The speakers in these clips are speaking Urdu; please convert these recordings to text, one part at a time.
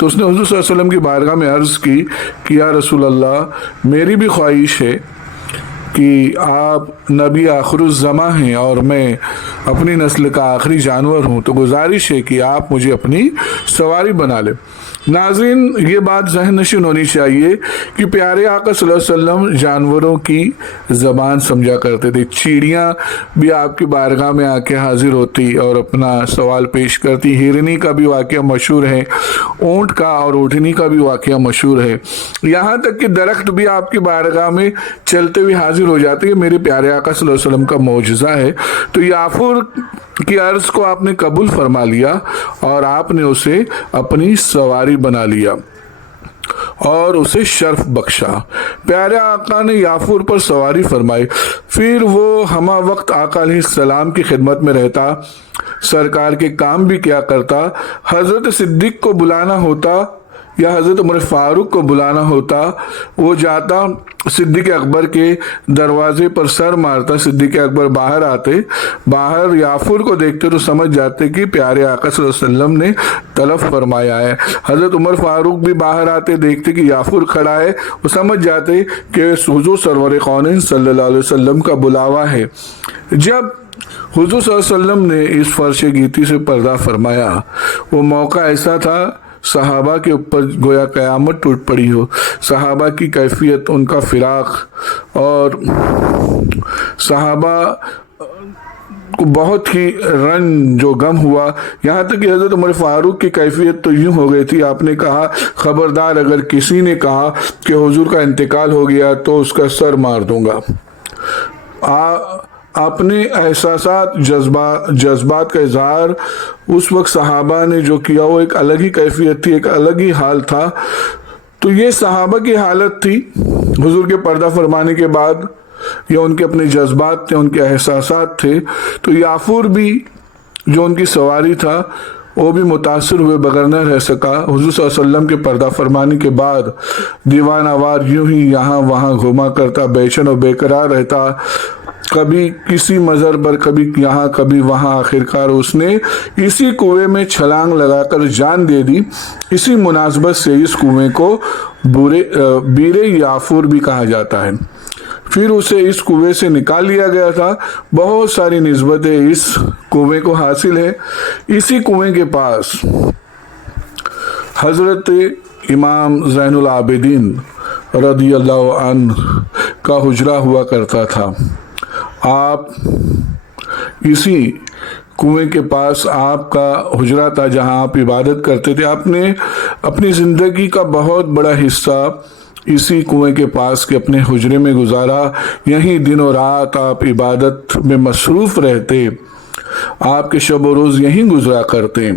تو اس نے حضور صلی اللہ علیہ وسلم کی بارگاہ میں عرض کی کہ یا رسول اللہ میری بھی خواہش ہے کہ آپ نبی آخر الزماں ہیں اور میں اپنی نسل کا آخری جانور ہوں، تو گزارش ہے کہ آپ مجھے اپنی سواری بنا لیں۔ ناظرین، یہ بات ذہن نشین ہونی چاہیے کہ پیارے آقا صلی اللہ علیہ وسلم جانوروں کی زبان سمجھا کرتے تھے۔ چڑیاں بھی آپ کی بارگاہ میں آ کے حاضر ہوتی اور اپنا سوال پیش کرتی۔ ہرنی کا بھی واقعہ مشہور ہے، اونٹ کا اور اونٹنی کا بھی واقعہ مشہور ہے، یہاں تک کہ درخت بھی آپ کی بارگاہ میں چلتے ہوئے حاضر ہو جاتے ہیں۔ میرے پیارے آقا صلی اللہ علیہ وسلم کا معجزہ ہے۔ تو یافور کی عرض کو آپ نے قبول فرما لیا اور آپ نے اسے اپنی سواری بنا لیا اور اسے شرف بخشا۔ پیارے آقا نے یافور پر سواری فرمائی، پھر وہ ہمہ وقت آقا علیہ السلام کی خدمت میں رہتا، سرکار کے کام بھی کیا کرتا۔ حضرت صدیق کو بلانا ہوتا یا حضرت عمر فاروق کو بلانا ہوتا، وہ جاتا صدیق اکبر کے دروازے پر سر مارتا، صدیق اکبر باہر آتے، باہر یافور کو دیکھتے تو سمجھ جاتے کہ پیارے آقا صلی اللہ علیہ وسلم نے طلب فرمایا ہے۔ حضرت عمر فاروق بھی باہر آتے، دیکھتے کہ یافور کھڑا ہے، وہ سمجھ جاتے کہ حضور سرور کونین صلی اللہ علیہ وسلم کا بلاوا ہے۔ جب حضور صلی اللہ علیہ وسلم نے اس فرش گیتی سے پردہ فرمایا، وہ موقع ایسا تھا صحابہ کے اوپر گویا قیامت ٹوٹ پڑی ہو۔ صحابہ کی کیفیت، ان کا فراق، اور صحابہ کو بہت ہی رنج و غم ہوا، یہاں تک کہ حضرت عمر فاروق کی کیفیت تو یوں ہو گئی تھی، آپ نے کہا خبردار اگر کسی نے کہا کہ حضور کا انتقال ہو گیا تو اس کا سر مار دوں گا۔ اپنے احساسات، جذبات کا اظہار اس وقت صحابہ نے جو کیا وہ ایک الگ ہی کیفیت تھی، ایک الگ ہی حال تھا۔ تو یہ صحابہ کی حالت تھی حضور کے پردہ فرمانے کے بعد، یا ان کے اپنے جذبات تھے، ان کے احساسات تھے۔ تو یافور بھی جو ان کی سواری تھا وہ بھی متاثر ہوئے بغیر نہ رہ سکا۔ حضور صلی اللہ علیہ وسلم کے پردہ فرمانے کے بعد دیوانہ وار یوں ہی یہاں وہاں گھوما کرتا، بے چین و بے قرار رہتا، کبھی کسی مزار پر، کبھی یہاں کبھی وہاں۔ آخرکار اس نے اسی کنویں میں چھلانگ لگا کر جان دے دی۔ اسی مناسبت سے اس کنویں کو بیر یافور بھی کہا جاتا ہے۔ پھر اسے اس کنویں سے نکال لیا گیا تھا۔ بہت ساری نسبتیں اس کنویں کو حاصل ہے۔ اسی کنویں کے پاس حضرت امام زین العابدین رضی اللہ عنہ کا حجرہ ہوا کرتا تھا۔ آپ اسی کنویں کے پاس آپ کا حجرہ تھا جہاں آپ عبادت کرتے تھے۔ آپ نے اپنی زندگی کا بہت بڑا حصہ اسی کنویں کے پاس کے اپنے حجرے میں گزارا۔ یہیں دن و رات آپ عبادت میں مصروف رہتے، آپ کے شب و روز یہیں گزرا کرتے،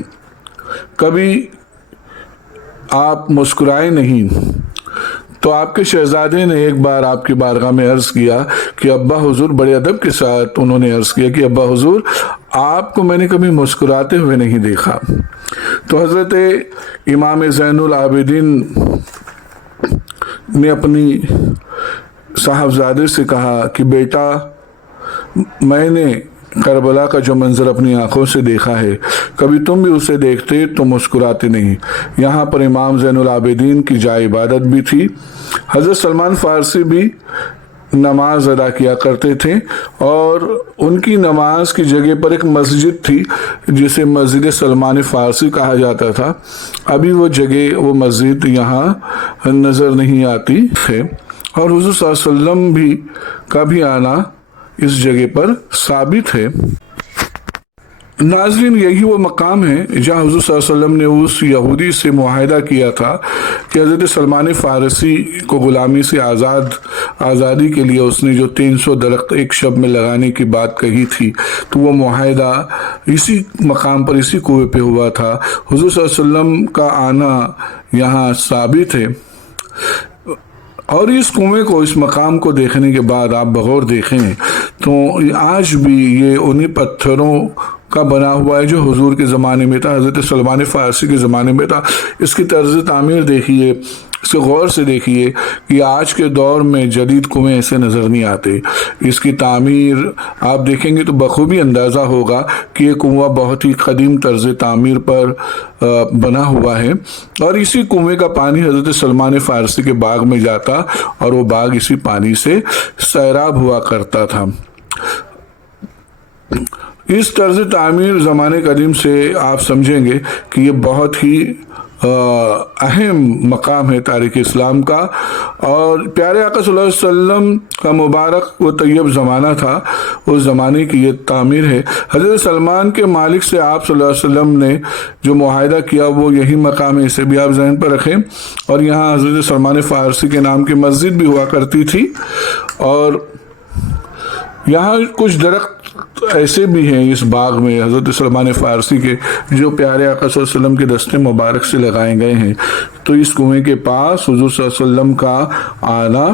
کبھی آپ مسکرائے نہیں۔ تو آپ کے شہزادے نے ایک بار آپ کی بارگاہ میں عرض کیا کہ ابا حضور، بڑے ادب کے ساتھ انہوں نے عرض کیا کہ ابا حضور آپ کو میں نے کبھی مسکراتے ہوئے نہیں دیکھا۔ تو حضرت امام زین العابدین نے اپنی صاحبزادے سے کہا کہ بیٹا، میں نے کربلا کا جو منظر اپنی آنکھوں سے دیکھا ہے، کبھی تم بھی اسے دیکھتے تو مسکراتے نہیں۔ یہاں پر امام زین العابدین کی جائے عبادت بھی تھی۔ حضرت سلمان فارسی بھی نماز ادا کیا کرتے تھے، اور ان کی نماز کی جگہ پر ایک مسجد تھی جسے مسجد سلمان فارسی کہا جاتا تھا۔ ابھی وہ جگہ، وہ مسجد یہاں نظر نہیں آتی ہے، اور حضور صلی اللہ علیہ وسلم بھی کا بھی آنا اس جگہ پر ثابت ہے۔ ناظرین، یہی وہ مقام ہے جہاں حضور صلی اللہ علیہ وسلم نے اس یہودی سے معاہدہ کیا تھا کہ حضرت سلمان فارسی کو غلامی سے آزادی کے لیے اس نے جو 300 درخت ایک شب میں لگانے کی بات کہی تھی، تو وہ معاہدہ اسی مقام پر، اسی کنویں پہ ہوا تھا۔ حضور صلی اللہ علیہ وسلم کا آنا یہاں ثابت ہے، اور اس کنویں کو، اس مقام کو دیکھنے کے بعد آپ بغور دیکھیں تو آج بھی یہ انہی پتھروں کا بنا ہوا ہے جو حضور کے زمانے میں تھا، حضرت سلمان فارسی کے زمانے میں تھا۔ اس کی طرز تعمیر دیکھیے، اس کو غور سے دیکھیے کہ آج کے دور میں جدید کنویں ایسے نظر نہیں آتے. اس کی تعمیر آپ دیکھیں گے تو بخوبی اندازہ ہوگا کہ یہ کنواں بہت ہی قدیم طرز تعمیر پر بنا ہوا ہے، اور اسی کنویں کا پانی حضرت سلمان فارسی کے باغ میں جاتا اور وہ باغ اسی پانی سے سیراب ہوا کرتا تھا. اس طرز تعمیر زمانے قدیم سے آپ سمجھیں گے کہ یہ بہت ہی اہم مقام ہے تاریخ اسلام کا، اور پیارے آقا صلی اللہ علیہ وسلم کا مبارک و طیب زمانہ تھا، اس زمانے کی یہ تعمیر ہے. حضرت سلمان کے مالک سے آپ صلی اللہ علیہ وسلم نے جو معاہدہ کیا وہ یہی مقام ہے، اسے بھی آپ ذہن پر رکھیں. اور یہاں حضرت سلمان فارسی کے نام کی مسجد بھی ہوا کرتی تھی، اور یہاں کچھ درخت ایسے بھی ہیں اس باغ میں حضرت سلمان فارسی کے جو پیارے آقا صلی اللہ علیہ وسلم کے دست مبارک سے لگائے گئے ہیں. تو اس کنویں کے پاس حضور صلی اللہ علیہ وسلم کا آنا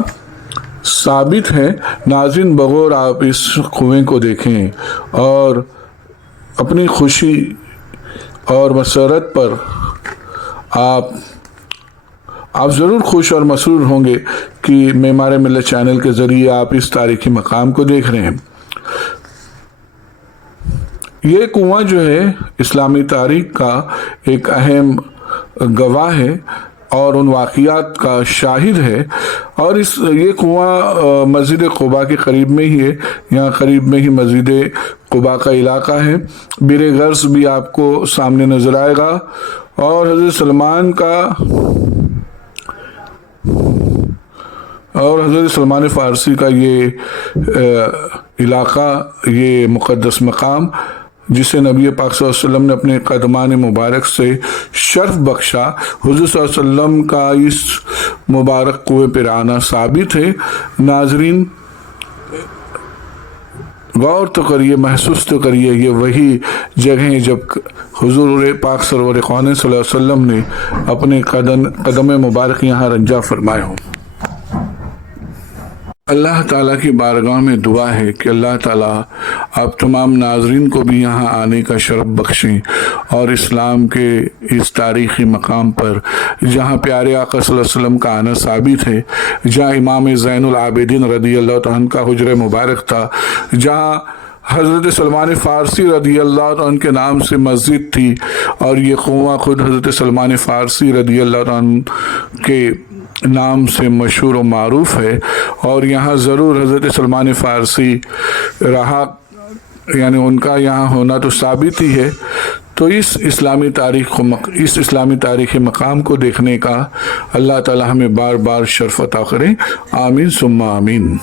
ثابت ہے. ناظرین، بغور آپ اس کنویں کو دیکھیں اور اپنی خوشی اور مسرت پر آپ ضرور خوش اور مسرور ہوں گے کہ معمار ملت چینل کے ذریعے آپ اس تاریخی مقام کو دیکھ رہے ہیں. یہ کنواں جو ہے اسلامی تاریخ کا ایک اہم گواہ ہے اور ان واقعات کا شاہد ہے، اور یہ کنواں مسجد قباء کے قریب میں ہی ہے. یہاں قریب میں ہی مسجد قباء کا علاقہ ہے. بر غرض بھی آپ کو سامنے نظر آئے گا، اور حضرت سلمان فارسی کا یہ علاقہ، یہ مقدس مقام جسے نبی پاک صلی اللہ علیہ وسلم نے اپنے قدمان مبارک سے شرف بخشا، حضور صلی اللہ علیہ وسلم کا اس مبارک کنویں پر آنا ثابت ہے. ناظرین، غور تو کریے، محسوس تو کریے، یہ وہی جگہیں جب حضور پاک سرور کون صلی اللہ علیہ وسلم نے اپنے قدم مبارک یہاں رنجا فرمائے ہوں. اللہ تعالیٰ کی بارگاہ میں دعا ہے کہ اللہ تعالیٰ آپ تمام ناظرین کو بھی یہاں آنے کا شرف بخشیں، اور اسلام کے اس تاریخی مقام پر جہاں پیارے آقا صلی اللہ علیہ وسلم کا آنا ثابت ہے، جہاں امام زین العابدین رضی اللہ تعالیٰ عنہ کا حجر مبارک تھا، جہاں حضرت سلمان فارسی رضی اللہ عنہ کے نام سے مسجد تھی، اور یہ کنواں خود حضرت سلمان فارسی رضی اللہ عنہ کے نام سے مشہور و معروف ہے. اور یہاں ضرور حضرت سلمان فارسی رہا، یعنی ان کا یہاں ہونا تو ثابت ہی ہے. تو اس اسلامی تاریخی مقام کو دیکھنے کا اللہ تعالی ہمیں بار بار شرف عطا کرے. آمین ثم آمین.